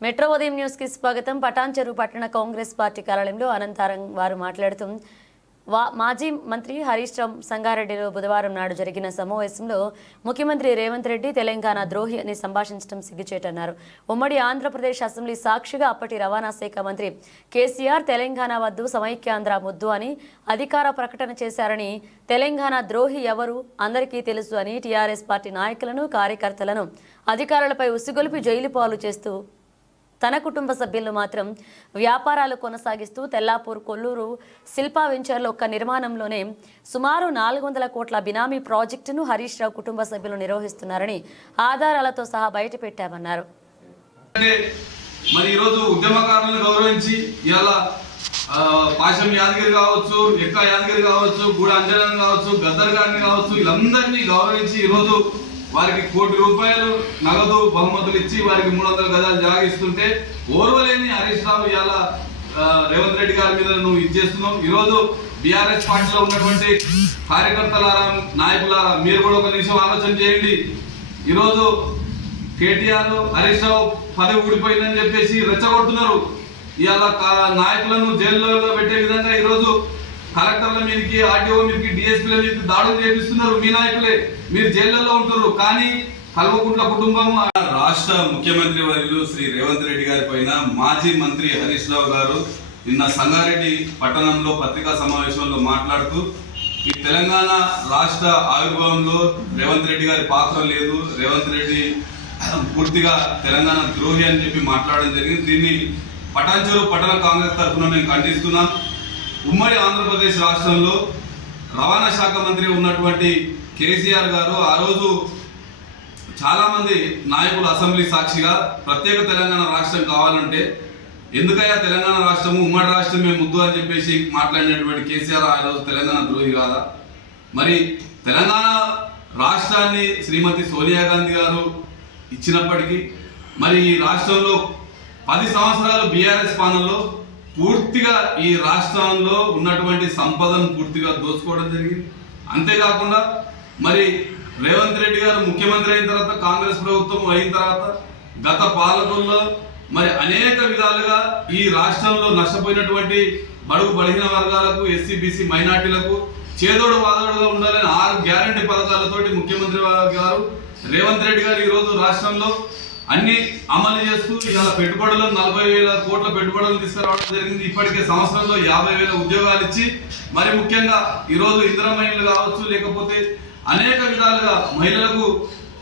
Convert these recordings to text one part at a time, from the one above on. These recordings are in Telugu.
మెట్రో ఉదయం న్యూస్కి స్వాగతం పటాన్చెరు పట్టణ కాంగ్రెస్ పార్టీ కార్యాలయంలో అనంతరం వారు మాట్లాడుతూ వా మాజీ మంత్రి హరీష్ రావు సంగారెడ్డిలో బుధవారం నాడు జరిగిన సమావేశంలో ముఖ్యమంత్రి రేవంత్ రెడ్డి తెలంగాణ ద్రోహి అని సంభాషించడం సిగ్గుచేటన్నారు. ఉమ్మడి ఆంధ్రప్రదేశ్ అసెంబ్లీ సాక్షిగా అప్పటి రవాణా శాఖ మంత్రి కేసీఆర్ తెలంగాణ వద్దు సమైక్యాంధ్ర ముద్దు అని అధికార ప్రకటన చేశారని తెలంగాణ ద్రోహి ఎవరు అందరికీ తెలుసు అని టీఆర్ఎస్ పార్టీ నాయకులను కార్యకర్తలను అధికారులపై ఉసిగొలిపి జైలు పాలు చేస్తూ తన కుటుంబ సభ్యులు మాత్రం వ్యాపారాలు కొనసాగిస్తూ తెల్లాపూర్ కొల్లూరు శిల్పా వెంచర్లో ఒక్క నిర్మాణంలోనే సుమారు నాలుగు వందల కోట్ల బినామీ ప్రాజెక్టును హరీష్ రావు కుటుంబ సభ్యులు నిర్వహిస్తున్నారని ఆధారాలతో సహా బయటపెట్టామన్నారు మరి ఈరోజు ఉద్యమకారులను గౌరవించి ఇలా పాశం యాదగిరి కావచ్చు ఎక్క యాదగిరి కావచ్చు గూడ అంజనం కావచ్చు గద్దర్ గారిని కావచ్చు వీళ్ళందరినీ గౌరవించి ఈరోజు వారికి కోటి రూపాయలు నగదు బహుమతులు ఇచ్చి వారికి మూడు వందల గజాలు జాగిస్తుంటే ఓర్వలేని హరీష్ రావు ఇవాళ రేవంత్ రెడ్డి గారి మీద నువ్వు ఇచ్చేస్తున్నావు ఈరోజు బీఆర్ఎస్ పార్టీలో ఉన్నటువంటి కార్యకర్తలారా నాయకులారా మీరు కూడా ఒక నిమిషం ఆలోచన చేయండి. ఈరోజు కేటీఆర్ హరీష్ రావు పదవి ఊడిపోయిందని చెప్పేసి రెచ్చగొడుతున్నారు. ఇవాళ నాయకులను జైల్లో పెట్టే కలెక్టర్ల మీదకి ఆర్టీఓ మీదకి డిఎస్పీల మీదకి దాడులు చేపిస్తున్నారు. మీ నాయకులే మీరు జైళ్ళలో ఉంటున్నారు కానీ కల్వకుంట్ల కుటుంబం రాష్ట్ర ముఖ్యమంత్రి వర్యులు శ్రీ రేవంత్ రెడ్డి గారి పైన మాజీ మంత్రి హరీష్ రావు గారు నిన్న సంగారెడ్డి పట్టణంలో పత్రికా సమావేశంలో మాట్లాడుతూ ఈ తెలంగాణ రాష్ట్ర ఆవిర్భావంలో రేవంత్ రెడ్డి గారి పాత్ర లేదు. రేవంత్ రెడ్డి పూర్తిగా తెలంగాణ ద్రోహి అని చెప్పి మాట్లాడడం జరిగింది. దీన్ని పటాన్చెరు పట్టణ కాంగ్రెస్ తరఫున మేము ఖండిస్తున్నాం. ఉమ్మడి ఆంధ్రప్రదేశ్ రాష్ట్రంలో రవాణా శాఖ మంత్రి ఉన్నటువంటి కేసీఆర్ గారు ఆ రోజు చాలామంది నాయకులు అసెంబ్లీ సాక్షిగా ప్రత్యేక తెలంగాణ రాష్ట్రం కావాలంటే ఎందుకయ్యా తెలంగాణ రాష్ట్రము ఉమ్మడి రాష్ట్రం మేము ముద్దు అని చెప్పేసి మాట్లాడినటువంటి కేసీఆర్ ఆ రోజు తెలంగాణ ద్రోహి కాదా? మరి తెలంగాణ రాష్ట్రాన్ని శ్రీమతి సోనియా గాంధీ గారు ఇచ్చినప్పటికీ మరి ఈ రాష్ట్రంలో పది సంవత్సరాలు బీఆర్ఎస్ పాలనలో పూర్తిగా ఈ రాష్ట్రంలో ఉన్నటువంటి సంపదను పూర్తిగా దోచుకోవడం జరిగింది. అంతేకాకుండా మరి రేవంత్ రెడ్డి గారు ముఖ్యమంత్రి అయిన తర్వాత కాంగ్రెస్ ప్రభుత్వం అయిన తర్వాత గత పాలకుల్లో మరి అనేక విధాలుగా ఈ రాష్ట్రంలో నష్టపోయినటువంటి బడుగు బలహీన వర్గాలకు ఎస్సీ బీసీ మైనార్టీలకు చేదోడు వాదోడుగా ఉండాలని ఆరు గ్యారంటీ పథకాలతోటి ముఖ్యమంత్రి గారు రేవంత్ రెడ్డి గారు ఈరోజు రాష్ట్రంలో అన్ని అమలు చేస్తూ ఇలా పెట్టుబడులు నలభై వేల కోట్ల పెట్టుబడులు తీసుకురావడం జరిగింది. ఇప్పటికే సంవత్సరంలో యాభై వేల ఉద్యోగాలు ఇచ్చి మరి ముఖ్యంగా ఈరోజు రోజు కావచ్చు లేకపోతే అనేక విధాలుగా మహిళలకు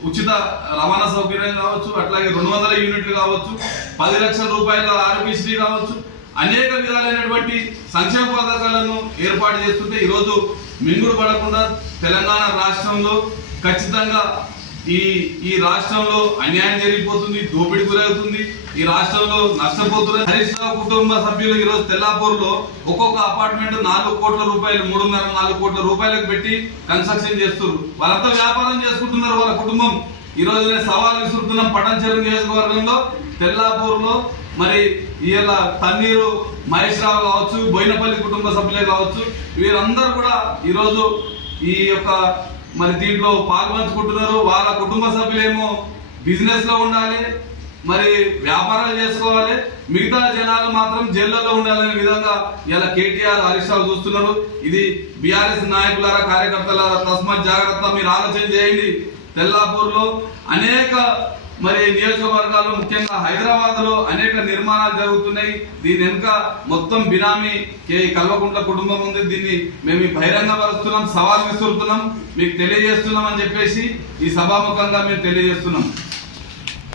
ఉచిత రవాణా సౌకర్యం కావచ్చు అట్లాగే రెండు వందల యూనిట్లు కావచ్చు పది లక్షల రూపాయల ఆరోగ్యశ్రీ కావచ్చు అనేక విధాలైనటువంటి సంక్షేమ పథకాలను ఏర్పాటు చేస్తుంటే ఈరోజు మింగుడు పడకుండా తెలంగాణ రాష్ట్రంలో ఖచ్చితంగా ఈ ఈ రాష్ట్రంలో అన్యాయం జరిగిపోతుంది దోపిడి గురవుతుంది ఈ రాష్ట్రంలో నష్టపోతున్నారు హరీష్ రావు కుటుంబ సభ్యులు ఈరోజు రోజు తెల్లాపూర్లో ఒక్కొక్క అపార్ట్మెంట్ నాలుగు కోట్ల రూపాయలు మూడున్నర నాలుగు కోట్ల రూపాయలకు పెట్టి కన్స్ట్రక్షన్ చేస్తున్నారు వాళ్ళంతా వ్యాపారం చేసుకుంటున్నారు వాళ్ళ కుటుంబం. ఈ రోజు నేను సవాల్ విసురుతున్నాం పటంచెరు నియోజకవర్గంలో తెల్లాపూర్లో మరి ఇవాళ తన్నీరు మహేష్ రావు కావచ్చు బోయినపల్లి కుటుంబ సభ్యులే కావచ్చు వీరందరూ కూడా ఈరోజు ఈ యొక్క మరి దీంట్లో పాల్పంచుకుంటున్నారు. వాళ్ళ కుటుంబ సభ్యులేమో బిజినెస్లో ఉండాలి మరి వ్యాపారాలు చేసుకోవాలి. మిగతా జనాలు మాత్రం జైళ్ళలో ఉండాలనే విధంగా ఇలా కేటీఆర్ హరీష్ రావు చూస్తున్నారు. ఇది బీఆర్ఎస్ నాయకులారా కార్యకర్తలారా తస్మాత్ జాగ్రత్త మీరు ఆలోచన చేయండి. తెల్లాపూర్లో అనేక మరి నియోజకవర్గాలు ముఖ్యంగా హైదరాబాద్లో అనేక నిర్మాణాలు జరుగుతున్నాయి. దీని వెనుక మొత్తం బినామీ కే కల్వకుంట్ల కుటుంబం ఉంది. దీన్ని మేము బహిరంగపరుస్తున్నాం సవాల్ విసురుతున్నాం. మీకు తెలియజేస్తున్నాం అని చెప్పేసి ఈ సభాముఖంగా మేము తెలియజేస్తున్నాం.